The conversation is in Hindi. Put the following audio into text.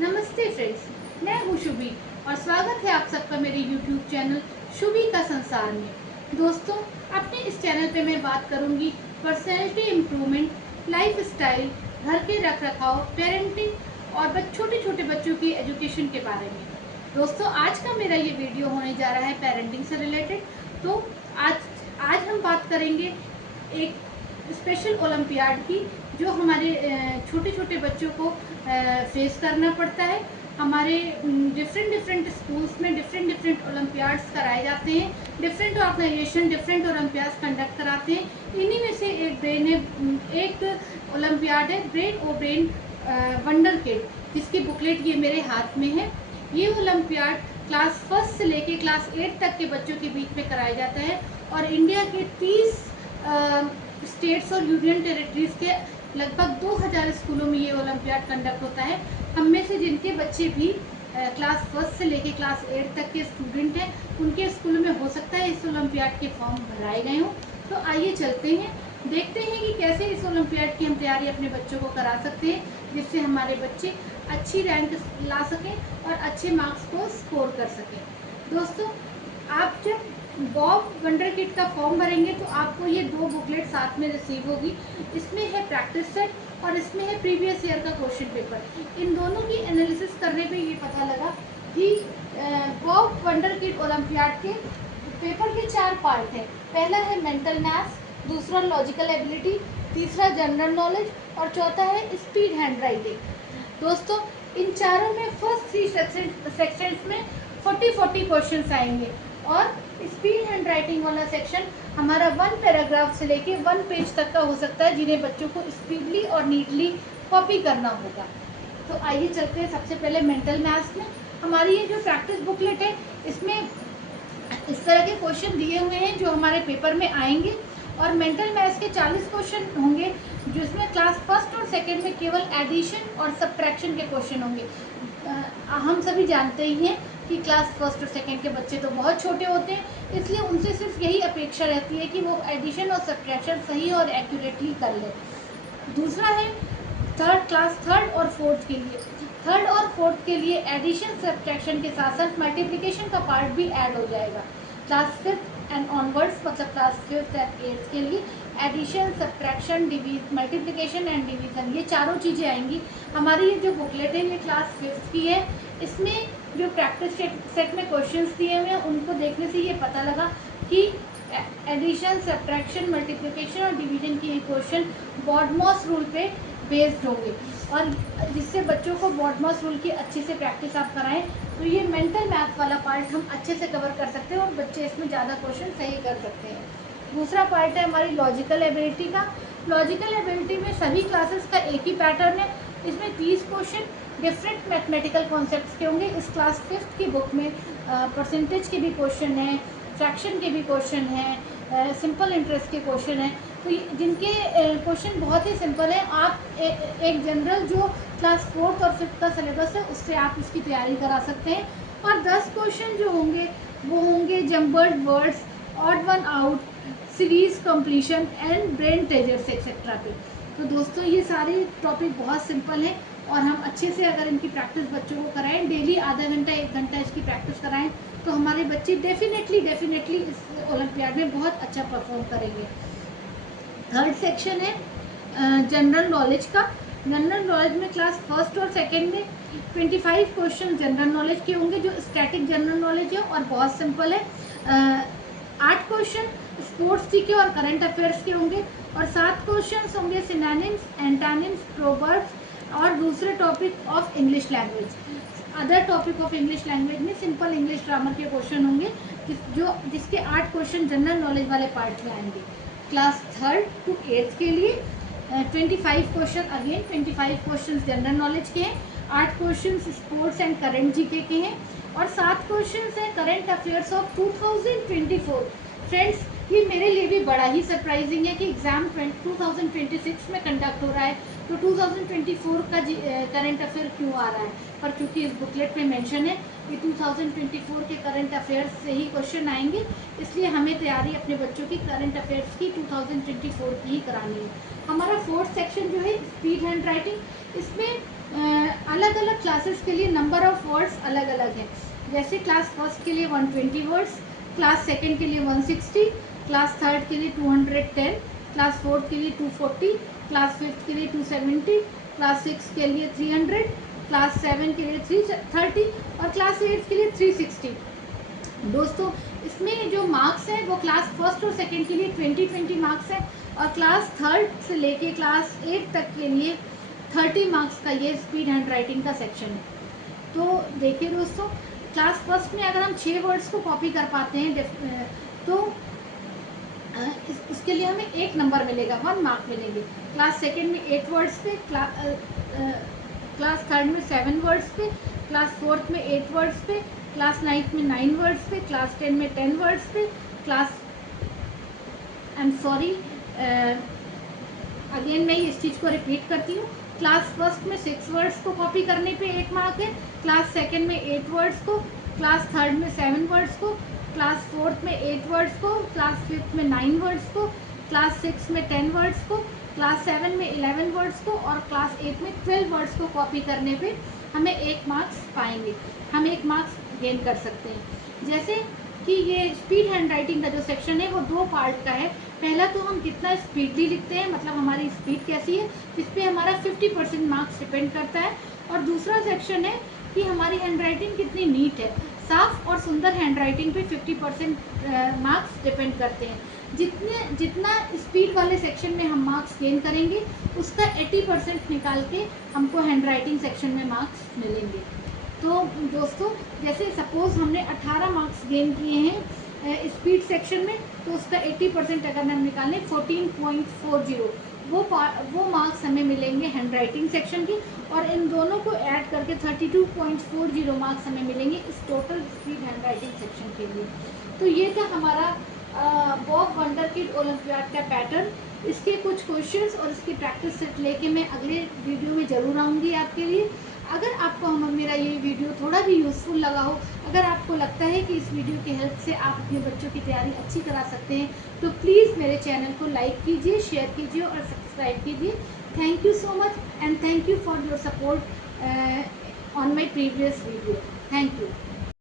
नमस्ते फ्रेंड्स, मैं हूँ शुभी और स्वागत है आप सबका मेरे YouTube चैनल शुभी का संसार में। दोस्तों, अपने इस चैनल पे मैं बात करूँगी पर्सनैलिटी इम्प्रूवमेंट, लाइफ स्टाइल, घर के रख रखाव, पेरेंटिंग और छोटे छोटे बच्चों की एजुकेशन के बारे में। दोस्तों, आज का मेरा ये वीडियो होने जा रहा है पेरेंटिंग से रिलेटेड। तो आज आज हम बात करेंगे एक स्पेशल ओलंपियाड की, जो हमारे छोटे छोटे बच्चों को फेस करना पड़ता है। हमारे डिफरेंट डिफरेंट स्कूल्स में डिफरेंट डिफरेंट ओलंपियाड्स कराए जाते हैं। Different organisation different olympiads conduct कराते हैं। इन्हीं में से एक ओलंपियाड है brain O brain wonder kid, जिसकी बुकलेट ये मेरे हाथ में है। ये ओलंपियाड क्लास फर्स्ट से लेके क्लास 8 तक के बच्चों के बीच में कराया जाता है और इंडिया के 30 स्टेट्स और यूनियन टेरिटरीज के लगभग 2000 स्कूलों में ये ओलंपियाड कंडक्ट होता है। हम में से जिनके बच्चे भी क्लास फर्स्ट से लेके क्लास 8 तक के स्टूडेंट हैं, उनके स्कूलों में हो सकता है इस ओलंपियाड के फॉर्म भराए गए हों। तो आइए चलते हैं, देखते हैं कि कैसे इस ओलंपियाड की हम तैयारी अपने बच्चों को करा सकते हैं, जिससे हमारे बच्चे अच्छी रैंक ला सकें और अच्छे मार्क्स को स्कोर कर सकें। दोस्तों, आप जब बॉब वंडर किट का फॉर्म भरेंगे तो आपको ये 2 बुकलेट साथ में रिसीव होगी। इसमें है प्रैक्टिस सेट और इसमें है प्रीवियस ईयर का क्वेश्चन पेपर। इन दोनों की एनालिसिस करने पे ये पता लगा कि बॉब वंडर किट ओलंपियाड के पेपर के 4 पार्ट हैं। पहला है मेंटल मैथ्स, दूसरा लॉजिकल एबिलिटी, तीसरा जनरल नॉलेज और चौथा है स्पीड हैंड राइटिंग। दोस्तों, इन चारों में फर्स्ट 3 सेक्शंस में 40 क्वेश्चंस आएंगे और स्पीड हैंड राइटिंग वाला सेक्शन हमारा 1 पैराग्राफ से लेके 1 पेज तक का हो सकता है, जिन्हें बच्चों को स्पीडली और नीटली कॉपी करना होगा। तो आइए चलते हैं सबसे पहले मेंटल मैथ्स में। हमारी ये जो प्रैक्टिस बुकलेट है, इसमें इस तरह के क्वेश्चन दिए हुए हैं जो हमारे पेपर में आएंगे और मेंटल मैथ्स के 40 क्वेश्चन होंगे, जिसमें क्लास फर्स्ट और सेकंड में केवल एडिशन और सब्ट्रैक्शन के क्वेश्चन होंगे। हम सभी जानते ही हैं कि क्लास फर्स्ट और सेकंड के बच्चे तो बहुत छोटे होते हैं, इसलिए उनसे सिर्फ यही अपेक्षा रहती है कि वो एडिशन और सब्ट्रैक्शन सही और एक्यूरेटली कर ले। दूसरा है क्लास थर्ड और फोर्थ के लिए। थर्ड और फोर्थ के लिए एडिशन सब्ट्रैक्शन के साथ साथ मल्टीप्लिकेशन का पार्ट भी ऐड हो जाएगा। क्लास फिफ्थ एंड ऑनवर्ड्स, मतलब क्लास फिफ्थ एंड एट्थ के लिए addition, subtraction, multiplication and division, ये चारों चीज़ें आएंगी। हमारी ये जो बुकलेट है ये क्लास फिफ्थ की है। इसमें जो प्रैक्टिस सेट में क्वेश्चंस दिए हुए हैं, उनको देखने से ये पता लगा कि एडिशन, सब्ट्रैक्शन, मल्टीप्लिकेशन और डिवीजन के क्वेश्चन बॉडमॉस रूल पे बेस्ड होंगे और जिससे बच्चों को बॉडमॉस रूल की अच्छे से प्रैक्टिस आप कराएं तो ये मेंटल मैथ वाला पार्ट हम अच्छे से कवर कर सकते हैं और बच्चे इसमें ज़्यादा क्वेश्चन सही कर सकते हैं। दूसरा पार्ट है हमारी लॉजिकल एबिलिटी का। लॉजिकल एबिलिटी में सभी क्लासेस का एक ही पैटर्न है। इसमें 30 क्वेश्चन डिफरेंट मैथमेटिकल कॉन्सेप्ट्स के होंगे। इस क्लास फिफ्थ की बुक में परसेंटेज के भी क्वेश्चन हैं, फ्रैक्शन के भी क्वेश्चन हैं, सिंपल इंटरेस्ट के क्वेश्चन हैं। तो जिनके क्वेश्चन बहुत ही सिंपल है, आप एक जनरल जो क्लास फोर्थ और फिफ्थ का सिलेबस है उससे आप इसकी तैयारी करा सकते हैं। और 10 क्वेश्चन जो होंगे वो होंगे jumbled words, odd one out, series completion and brain teasers etcetera पे। तो दोस्तों, ये सारे टॉपिक बहुत सिंपल हैं और हम अच्छे से अगर इनकी प्रैक्टिस बच्चों को कराएं, डेली आधा घंटा 1 घंटा इसकी प्रैक्टिस कराएं, तो हमारे बच्चे डेफिनेटली इस ओलंपियाड में बहुत अच्छा परफॉर्म करेंगे। थर्ड सेक्शन है जनरल नॉलेज का। जनरल नॉलेज में क्लास फर्स्ट और सेकंड में 25 क्वेश्चन जनरल नॉलेज के होंगे, जो स्टैटिक जनरल नॉलेज है और बहुत सिंपल है। 8 क्वेश्चन स्पोर्ट्स जीके और करंट अफेयर्स के होंगे और 7 क्वेश्चन होंगे सिनोनिम्स, एंटोनिम्स, प्रोवर्ब्स और दूसरे topic of English language. Other topic of English language में सिंपल इंग्लिश ग्रामर के क्वेश्चन होंगे, जिसके 8 क्वेश्चन जनरल नॉलेज वाले पार्ट में आएंगे। क्लास थर्ड टू एट्थ के लिए 25 question, again 25 question general knowledge के हैं, 8 question sports and current GK के हैं और 7 क्वेश्चन हैं करंट अफेयर्स ऑफ 2024। फ्रेंड्स, ये मेरे लिए भी बड़ा ही सरप्राइजिंग है कि एग्ज़ाम 2026 में कंडक्ट हो रहा है, तो 2024 का करंट अफेयर क्यों आ रहा है? पर क्योंकि इस बुकलेट में मेंशन है कि 2024 के करंट अफेयर्स से ही क्वेश्चन आएंगे, इसलिए हमें तैयारी अपने बच्चों की करंट अफेयर्स की 2024 की ही करानी है। हमारा फोर्थ सेक्शन जो है स्पीड हैंड राइटिंग, इसमें अलग अलग क्लासेस के लिए नंबर ऑफ वर्ड्स अलग अलग है। जैसे क्लास फर्स्ट के लिए 120 वर्ड्स, क्लास सेकंड के लिए 160, क्लास थर्ड के लिए 210, क्लास फोर्थ के लिए 240, क्लास फिफ्थ के लिए 270, क्लास सिक्स के लिए 300, क्लास सेवन के लिए 330 और क्लास एट के लिए 360। दोस्तों इसमें जो मार्क्स हैं वो क्लास फर्स्ट और सेकंड के लिए 20 मार्क्स हैं और क्लास थर्ड से लेके क्लास एट तक के लिए 30 मार्क्स का ये स्पीड हैंड राइटिंग का सेक्शन है। तो देखिए दोस्तों, क्लास फर्स्ट में अगर हम 6 वर्ड्स को कॉपी कर पाते हैं तो उसके लिए हमें 1 नंबर मिलेगा, 1 मार्क मिलेंगे। क्लास सेकेंड में 8 वर्ड्स पे, क्लास थर्ड में 7 वर्ड्स पे, क्लास फोर्थ में 8 वर्ड्स पे, क्लास नाइन्थ में 9 वर्ड्स पे, क्लास 10 में 10 वर्ड्स पे, क्लास अगेन मैं इस चीज़ को रिपीट करती हूँ। क्लास फर्स्ट में 6 वर्ड्स को कॉपी करने पे 1 मार्क है, क्लास सेकंड में 8 वर्ड्स को, क्लास थर्ड में 7 वर्ड्स को, क्लास फोर्थ में 8 वर्ड्स को, क्लास फिफ्थ में 9 वर्ड्स को, क्लास सिक्स में 10 वर्ड्स को, क्लास 7 में 11 वर्ड्स को और क्लास 8 में 12 वर्ड्स को कॉपी करने पे हमें 1 मार्क्स पाएंगे, हम 1 मार्क्स गेन कर सकते हैं। जैसे कि ये स्पीड हैंड राइटिंग का जो सेक्शन है वो 2 पार्ट का है। पहला तो हम कितना स्पीडली लिखते हैं, मतलब हमारी स्पीड कैसी है, इस पर हमारा 50% मार्क्स डिपेंड करता है। और दूसरा सेक्शन है कि हमारी हैंड राइटिंग कितनी नीट है, साफ और सुंदर हैंड राइटिंग पे 50% मार्क्स डिपेंड करते हैं। जितना स्पीड वाले सेक्शन में हम मार्क्स गेन करेंगे उसका 80% निकाल के हमको हैंड राइटिंग सेक्शन में मार्क्स मिलेंगे। तो दोस्तों जैसे सपोज़ हमने 18 मार्क्स गेन किए हैं स्पीड सेक्शन में, तो उसका 80% अगर हम निकालें 14.40 वो मार्क्स हमें मिलेंगे हैंड राइटिंग सेक्शन की, और इन दोनों को ऐड करके 32.40 मार्क्स हमें मिलेंगे इस total speed hand writing section के लिए। तो ये था हमारा बॉब वंडरकिड ओलंपियाड का पैटर्न। इसके कुछ क्वेश्चंस और इसकी प्रैक्टिस सेट लेके मैं अगले वीडियो में ज़रूर आऊँगी आपके लिए। अगर आपको मेरा ये वीडियो थोड़ा भी यूज़फुल लगा हो, अगर आपको लगता है कि इस वीडियो की हेल्प से आप अपने बच्चों की तैयारी अच्छी करा सकते हैं, तो प्लीज़ मेरे चैनल को लाइक कीजिए, शेयर कीजिए और सब्सक्राइब कीजिए। Thank you so much and thank you for your support on my previous video. Thank you.